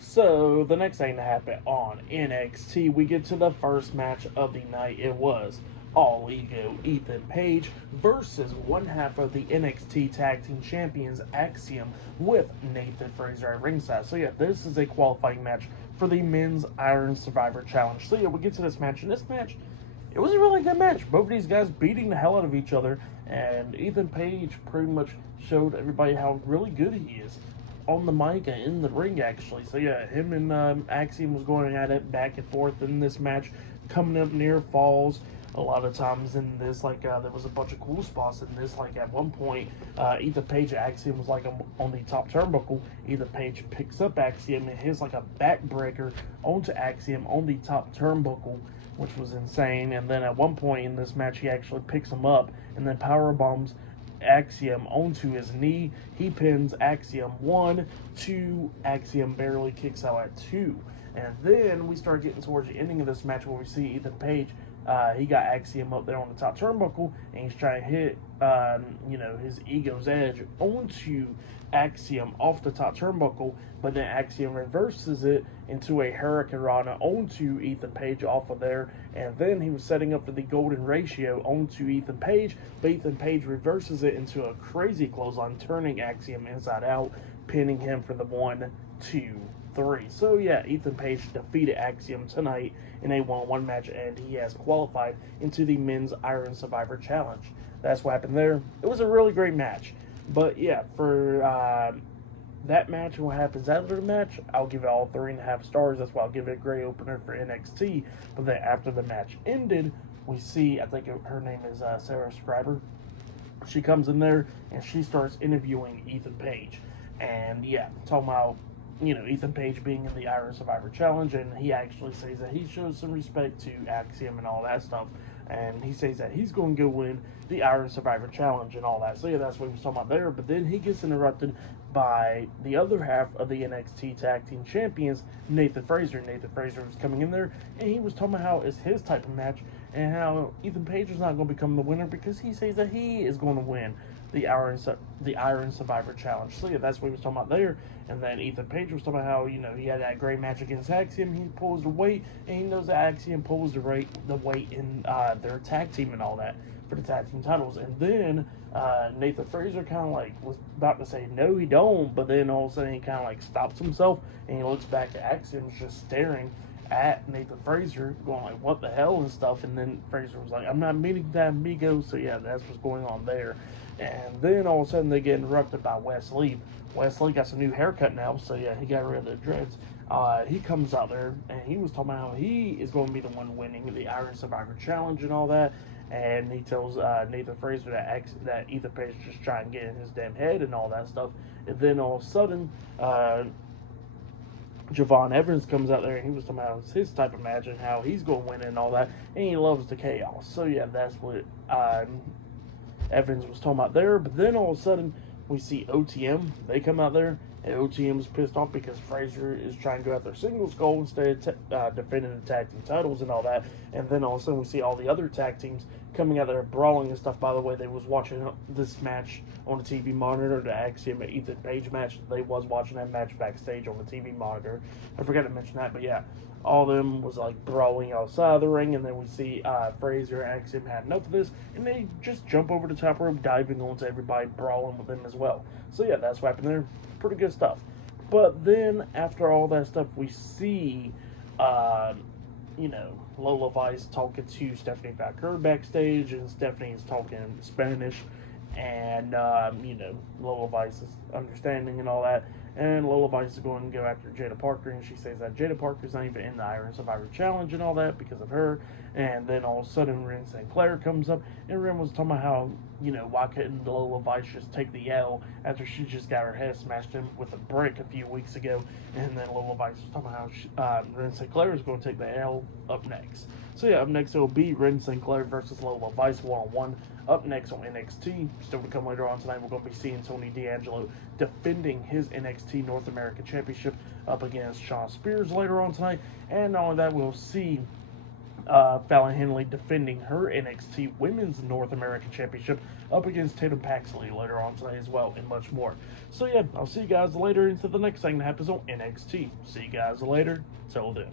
So, the next thing to happen on NXT, we get to the first match of the night. It was All Ego Ethan Page versus one half of the NXT Tag Team Champions Axiom with Nathan Frazer at ringside. So, yeah, this is a qualifying match for the Men's Iron Survivor Challenge. So, yeah, we get to this match, and this match, it was a really good match. Both of these guys beating the hell out of each other, and Ethan Page pretty much showed everybody how really good he is on the mic and in the ring, actually. So yeah, him and Axiom was going at it back and forth in this match, coming up near falls. A lot of times in this, there was a bunch of cool spots in this. Like at one point, Ethan Page Axiom was like on the top turnbuckle. Ethan Page picks up Axiom and hits like a backbreaker onto Axiom on the top turnbuckle, which was insane. And then at one point in this match, he actually picks him up and then power bombs Axiom onto his knee. He pins Axiom 1, 2. Axiom barely kicks out at 2. And then we start getting towards the ending of this match where we see Ethan Page. He got Axiom up there on the top turnbuckle, and he's trying to hit, his ego's edge onto Axiom off the top turnbuckle, but then Axiom reverses it into a Hurricane Rana onto Ethan Page off of there, and then he was setting up for the golden ratio onto Ethan Page, but Ethan Page reverses it into a crazy clothesline, turning Axiom inside out, pinning him for the 1, 2, 3. So yeah, Ethan Page defeated Axiom tonight in a one-on-one match, and he has qualified into the Men's Iron Survivor Challenge. That's what happened there. It was a really great match. But yeah, for that match and what happens after the match, I'll give it all 3.5 stars. That's why I'll give it a great opener for NXT. But then after the match ended, we see, I think her name is Sarah Scriber. She comes in there and she starts interviewing Ethan Page. And yeah, talking about, Ethan Page being in the Iron Survivor Challenge, and he actually says that he shows some respect to Axiom and all that stuff, and he says that he's going to go win the Iron Survivor Challenge and all that. So yeah, that's what he was talking about there. But then he gets interrupted by the other half of the NXT Tag Team Champions, Nathan Frazer. Nathan Frazer was coming in there, and he was talking about how it's his type of match, and how Ethan Page is not going to become the winner because he says that he is going to win the Iron Survivor Challenge. So yeah, that's what he was talking about there. And then Ethan Page was talking about how, he had that great match against Axiom. He pulls the weight, and he knows that Axiom pulls the weight in their tag team and all that for the tag team titles. And then Nathan Frazer kind of like was about to say no, he don't, but then all of a sudden he kind of like stops himself and he looks back at Axiom, just staring at Nathan Frazer, going like, what the hell and stuff. And then Frazer was like, I'm not meeting that amigo. So yeah, that's what's going on there. And then all of a sudden they get interrupted by Wes Lee. Wes Lee got some new haircut now, so yeah, he got rid of the dreads. He comes out there and he was talking about how he is going to be the one winning the Iron Survivor Challenge and all that. And he tells Nathan Frazer that Ethan Page is just trying to get in his damn head and all that stuff. And then all of a sudden, Javon Evans comes out there and he was talking about his type of match and how he's going to win and all that. And he loves the chaos. So yeah, that's what Evans was talking about there. But then all of a sudden, we see OTM. They come out there, and OTM is pissed off because Frazer is trying to go after singles goal instead of defending the tag team titles and all that. And then all of a sudden, we see all the other tag teams coming out there brawling and stuff. By the way, they was watching this match on the TV monitor, the Axiom and Ethan Page match. They was watching that match backstage on the TV monitor. I forgot to mention that, but yeah, all of them was like brawling outside the ring, and then we see Frazer and Axiom had enough of this, and they just jump over the top rope, diving onto everybody, brawling with them as well. So yeah, that's what happened there. Pretty good stuff. But then after all that stuff, we see, Lola Vice talking to Stephanie Valkyrie backstage, and Stephanie is talking Spanish, and Lola Vice is understanding and all that. And Lola Vice is going to go after Jada Parker, and she says that Jada Parker's not even in the Iron Survivor Challenge and all that because of her. And then all of a sudden, Ren St. Clair comes up, and Ren was talking about how, why couldn't Lola Vice just take the L after she just got her head smashed in with a brick a few weeks ago. And then Lola Vice was talking about how Ren St. Clair is going to take the L up next. So yeah, up next it will be Ren St. Clair versus Lola Vice one-on-one. Up next on NXT, still to come later on tonight, we're going to be seeing Tony D'Angelo defending his NXT North American Championship up against Shawn Spears later on tonight. And not only that, we'll see Fallon Henley defending her NXT Women's North American Championship up against Tatum Paxley later on today as well, and much more. So yeah, I'll see you guys later into the next thing that happens on NXT. See you guys later. Till then.